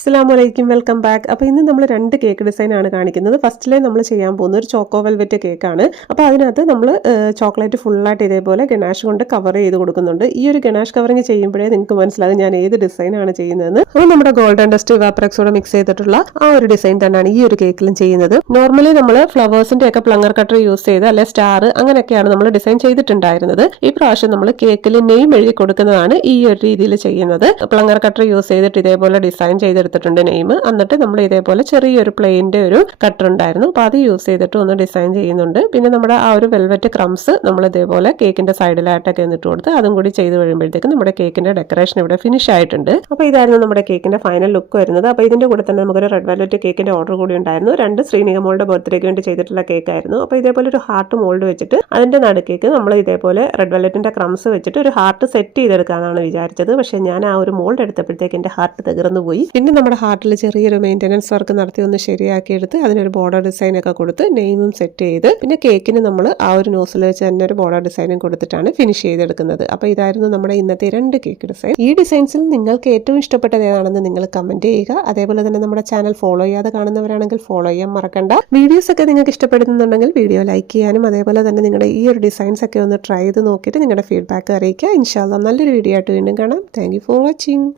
അസ്സലാമലൈക്കും, welcome back. അപ്പോൾ ഇന്ന് നമ്മൾ രണ്ട് കേക്ക് ഡിസൈൻ ആണ് കാണിക്കുന്നത്. ഫസ്റ്റിലെ നമ്മൾ ചെയ്യാൻ പോകുന്ന ഒരു ചോക്കോ വെൽവെറ്റ് കേക്കാണ്. അപ്പോൾ അതിനകത്ത് നമ്മൾ ചോക്ലേറ്റ് ഫുള്ളായിട്ട് ഇതേപോലെ ഗണാഷ് കൊണ്ട് കവർ ചെയ്ത് കൊടുക്കുന്നുണ്ട്. ഈ ഒരു ഗണാഷ് കവറിങ് ചെയ്യുമ്പോഴേ നിങ്ങൾക്ക് മനസ്സിലാകും ഞാൻ ഏത് ഡിസൈനാണ് ചെയ്യുന്നതെന്ന്. അപ്പോൾ നമ്മുടെ ഗോൾഡൻ ഡസ്റ്റ് ഇവാപറക്സോടെ മിക്സ് ചെയ്തിട്ടുള്ള ആ ഒരു ഡിസൈൻ തന്നെയാണ് ഈ ഒരു കേക്കിലും ചെയ്യുന്നത്. നോർമലി നമ്മൾ ഫ്ലവേഴ്സിന്റെ ഒക്കെ പ്ലങ്ങർ കട്ടർ യൂസ് ചെയ്ത് അല്ലെ സ്റ്റാർ അങ്ങനെയൊക്കെയാണ് നമ്മൾ ഡിസൈൻ ചെയ്തിട്ടുണ്ടായിരുന്നത്. ഈ പ്രാവശ്യം നമ്മൾ കേക്കിൽ നെയിം എഴുതി കൊടുക്കുന്നതാണ് ഈ ഒരു രീതിയിൽ ചെയ്യുന്നത്. പ്ലങ്ങർ കട്ടർ യൂസ് ചെയ്തിട്ട് ഇതേപോലെ ഡിസൈൻ ചെയ്തെടുത്തിട്ടുണ്ട് നെയിം. എന്നിട്ട് നമ്മൾ ഇതേപോലെ ചെറിയൊരു പ്ലെയിന്റെ ഒരു കട്ടർ ഉണ്ടായിരുന്നു, അപ്പോൾ അത് യൂസ് ചെയ്തിട്ട് ഒന്ന് ഡിസൈൻ ചെയ്യുന്നുണ്ട്. പിന്നെ നമ്മുടെ ആ ഒരു വെൽവെറ്റ് ക്രംസ് നമ്മൾ ഇതേപോലെ കേക്കിന്റെ സൈഡിലായിട്ടൊക്കെ എന്നിട്ട് കൊടുത്ത് അതും കൂടി ചെയ്ത് കഴിയുമ്പോഴത്തേക്ക് നമ്മുടെ കേക്കിന്റെ ഡെക്കറേഷൻ ഇവിടെ ഫിനിഷ് ആയിട്ടുണ്ട്. അപ്പോൾ ഇതായിരുന്നു നമ്മുടെ കേക്കിന്റെ ഫൈനൽ ലുക്ക് വരുന്നത്. അപ്പോൾ ഇതിന്റെ കൂടെ തന്നെ നമുക്കൊരു റെഡ് വെൽവെറ്റ് കേക്കിന്റെ ഓർഡർ കൂടി ഉണ്ടായിരുന്നു. 2 ശ്രീനികമോളുടെ ബർത്ത്ഡേക്ക് വേണ്ടി ചെയ്തിട്ടുള്ള കേക്ക് ആയിരുന്നു. അപ്പോൾ ഇതേപോലെ ഒരു ഹാർട്ട് മോൾഡ് വെച്ചിട്ട് അതിന്റെ നടുക്കേക്ക് നമ്മൾ ഇതേപോലെ റെഡ് വെൽവെറ്റിന്റെ ക്രംസ് വെച്ചിട്ട് ഒരു ഹാർട്ട് സെറ്റ് ചെയ്തെടുക്കാനാണ് വിചാരിച്ചത്. പക്ഷെ ഞാൻ ആ ഒരു മോൾഡ് എടുത്തപ്പോഴത്തേക്ക് എന്റെ ഹാർട്ട് തകർന്നു പോയി. പിന്നെ നമ്മുടെ ഹാർട്ടിൽ ചെറിയൊരു മെയിൻ്റനൻസ് വർക്ക് നടത്തി ഒന്ന് ശരിയാക്കിയെടുത്ത് അതിനൊരു ബോർഡർ ഡിസൈൻ ഒക്കെ കൊടുത്ത് നെയിമും സെറ്റ് ചെയ്ത് പിന്നെ കേക്കിന് നമ്മൾ ആ ഒരു നോസിൽ വെച്ച് തന്നെ ഒരു ബോർഡർ ഡിസൈനും കൊടുത്തിട്ടാണ് ഫിനിഷ് ചെയ്തെടുക്കുന്നത്. അപ്പോൾ ഇതായിരുന്നു നമ്മുടെ ഇന്നത്തെ 2 കേക്ക് ഡിസൈൻ. ഈ ഡിസൈൻസിൽ നിങ്ങൾക്ക് ഏറ്റവും ഇഷ്ടപ്പെട്ടത് ഏതാണെന്ന് നിങ്ങൾ കമന്റ് ചെയ്യുക. അതേപോലെ തന്നെ നമ്മുടെ ചാനൽ ഫോളോ ചെയ്യാതെ കാണുന്നവരാണെങ്കിൽ ഫോളോ ചെയ്യാൻ മറക്കണ്ട. വീഡിയോസ് ഒക്കെ നിങ്ങൾക്ക് ഇഷ്ടപ്പെടുന്നുണ്ടെങ്കിൽ വീഡിയോ ലൈക്ക് ചെയ്യാനും അതേപോലെ തന്നെ നിങ്ങളുടെ ഈ ഒരു ഡിസൈൻസ് ഒക്കെ ഒന്ന് ട്രൈ ചെയ്ത് നോക്കിയിട്ട് നിങ്ങളുടെ ഫീഡ്ബാക്ക് അറിയിക്കുക. ഇൻഷാല്ലാ നല്ലൊരു വീഡിയോ ആയിട്ട് വീണ്ടും കാണാം. Thank you for watching.